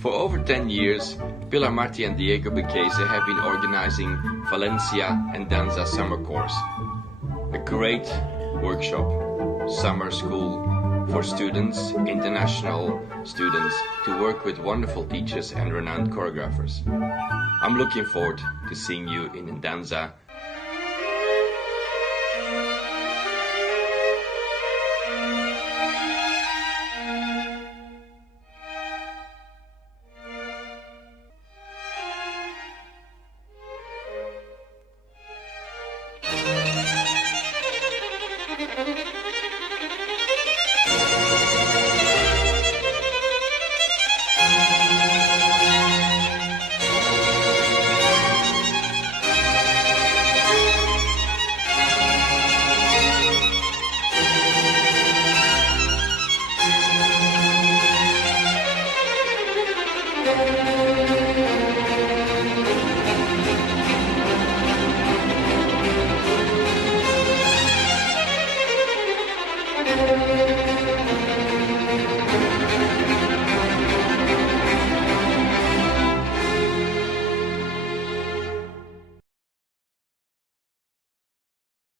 For over 10 years, Pilar Marti and Diego Becchese have been organizing VALENCIA ENDANZA summer course, a great workshop, summer school for students, international students, to work with wonderful teachers and renowned choreographers. I'm looking forward to seeing you in ENDANZA.